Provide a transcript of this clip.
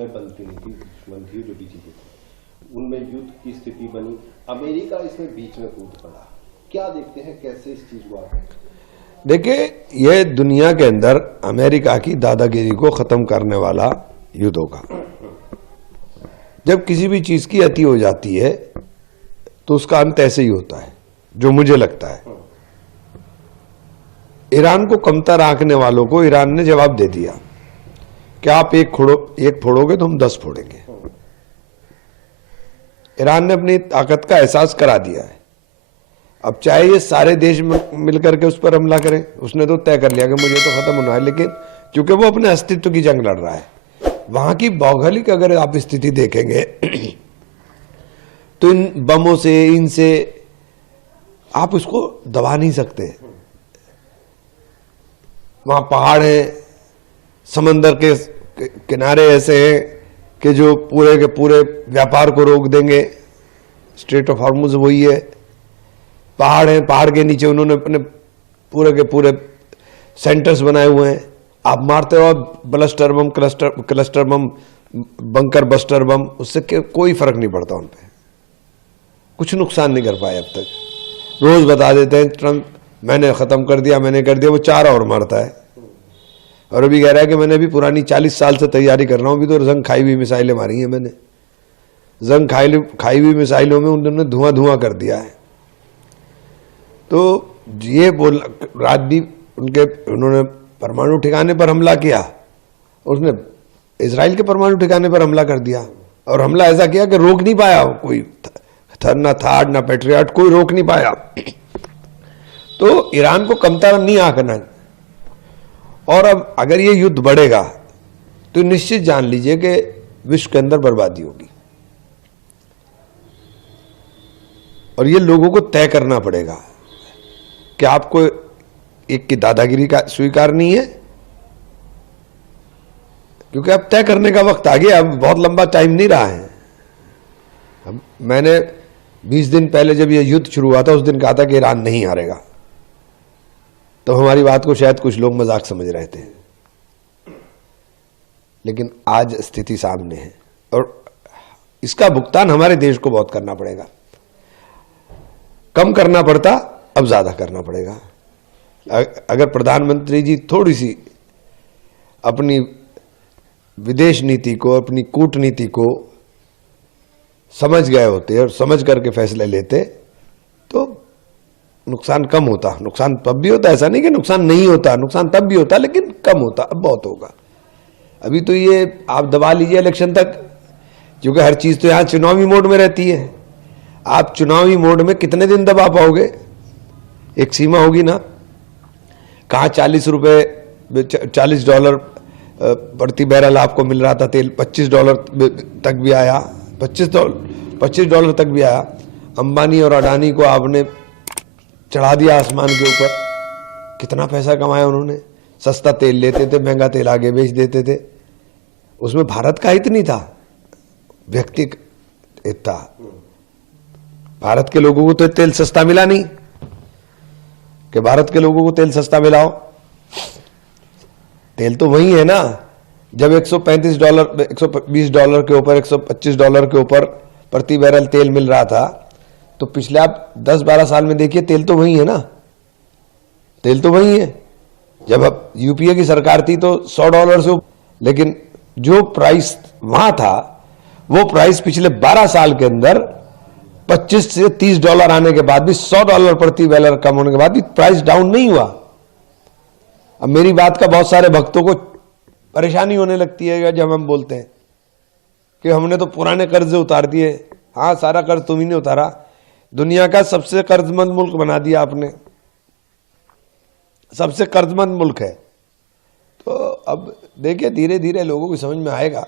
में बनती नहीं थी, दुश्मन थी जो बीजेपी थी, उनमें युद्ध की स्थिति बनी, अमेरिका इसमें बीच में कूद पड़ा। क्या देखते हैं, कैसे इस चीज को आप? देखिए, यह दुनिया के अंदर अमेरिका की दादागिरी को खत्म करने वाला युद्ध होगा। जब किसी भी चीज की अति हो जाती है तो उसका अंत ऐसे ही होता है, जो मुझे लगता है। ईरान को कमतर आंकने वालों को ईरान ने जवाब दे दिया कि आप एक फोड़ोगे तो हम 10 फोड़ेंगे। ईरान ने अपनी ताकत का एहसास करा दिया है। अब चाहे ये सारे देश मिलकर के उस पर हमला करें, उसने तो तय कर लिया कि मुझे तो खत्म होना है, लेकिन क्योंकि वो अपने अस्तित्व की जंग लड़ रहा है। वहां की भौगोलिक अगर आप स्थिति देखेंगे तो इन बमों से, इनसे आप उसको दबा नहीं सकते। वहां पहाड़ है, समंदर के किनारे ऐसे हैं कि जो पूरे के पूरे व्यापार को रोक देंगे। स्ट्रेट ऑफ हॉर्मुज वही है। पहाड़ है, पहाड़ के नीचे उन्होंने अपने पूरे के पूरे सेंटर्स बनाए हुए हैं। आप मारते हो blaster bomb, cluster bomb, bunker buster bomb, उससे कोई फर्क नहीं पड़ता उन पे, कुछ नुकसान नहीं कर पाए अब तक। रोज बता देते हैं ट्रंप मैंने खत्म कर दिया, मैंने कर दिया, वो 4 और मारता है। और अभी कह रहा है कि मैंने भी पुरानी 40 साल से तैयारी कर रहा हूं, अभी तो जंग खाई हुई मिसाइलें मारी हैं मैंने। जंग खाई हुई मिसाइलों में उन्होंने धुआं धुआं कर दिया है। तो ये बोल रात भी उन्होंने परमाणु ठिकाने पर हमला किया, उसने इजराइल के परमाणु ठिकाने पर हमला कर दिया, और हमला ऐसा किया कि रोक नहीं पाया कोई, ना थाड ना पैट्रियट, कोई रोक नहीं पाया। तो ईरान को कमतर नहीं आंकना। और अब अगर ये युद्ध बढ़ेगा तो निश्चित जान लीजिए कि विश्व के अंदर बर्बादी होगी, और ये लोगों को तय करना पड़ेगा कि आपको एक की दादागिरी का स्वीकार नहीं है, क्योंकि अब तय करने का वक्त आ गया। अब बहुत लंबा टाइम नहीं रहा है। अब मैंने 20 दिन पहले जब यह युद्ध शुरू हुआ था उस दिन कहा था कि ईरान नहीं हारेगा, तो हमारी बात को शायद कुछ लोग मजाक समझ रहे थे, लेकिन आज स्थिति सामने है और इसका भुगतान हमारे देश को बहुत करना पड़ेगा। कम करना पड़ता, अब ज्यादा करना पड़ेगा। अगर प्रधानमंत्री जी थोड़ी सी अपनी विदेश नीति को, अपनी कूटनीति को समझ गए होते और समझ करके फैसले लेते तो नुकसान कम होता। नुकसान तब भी होता, ऐसा नहीं कि नुकसान नहीं होता, नुकसान तब भी होता, लेकिन कम होता। अब बहुत होगा। अभी तो ये आप दबा लीजिए इलेक्शन तक, क्योंकि हर चीज तो यहां चुनावी मोड में रहती है। आप चुनावी मोड में कितने दिन दबा पाओगे? एक सीमा होगी ना। कहाँ $40 प्रति बैरल आपको मिल रहा था तेल, $25 तक भी आया, $25 तक भी आया। अंबानी और अडानी को आपने चढ़ा दिया आसमान के ऊपर। कितना पैसा कमाया उन्होंने। सस्ता तेल लेते थे, महंगा तेल आगे बेच देते थे। उसमें भारत का हित नहीं था, व्यक्ति हित था। भारत के लोगों को तो तेल सस्ता मिला नहीं कि भारत के लोगों को तेल सस्ता मिलाओ। तेल तो वही है ना। जब $120 के ऊपर, $125 के ऊपर प्रति बैरल तेल मिल रहा था, तो पिछले आप 10-12 साल में देखिए तेल तो वही है ना। तेल तो वही है। जब अब यूपीए की सरकार थी तो $100 से, लेकिन जो प्राइस वहां था वो प्राइस पिछले 12 साल के अंदर $25 से $30 आने के बाद भी, $100 प्रति बैरल कम होने के बाद भी प्राइस डाउन नहीं हुआ। अब मेरी बात का बहुत सारे भक्तों को परेशानी होने लगती है जब हम बोलते हैं कि हमने तो पुराने कर्ज उतार दिए। हाँ, सारा कर्ज तुम ही ने उतारा। दुनिया का सबसे कर्जमंद मुल्क बना दिया आपने, सबसे कर्जमंद मुल्क है। तो अब देखिए धीरे धीरे लोगों की समझ में आएगा।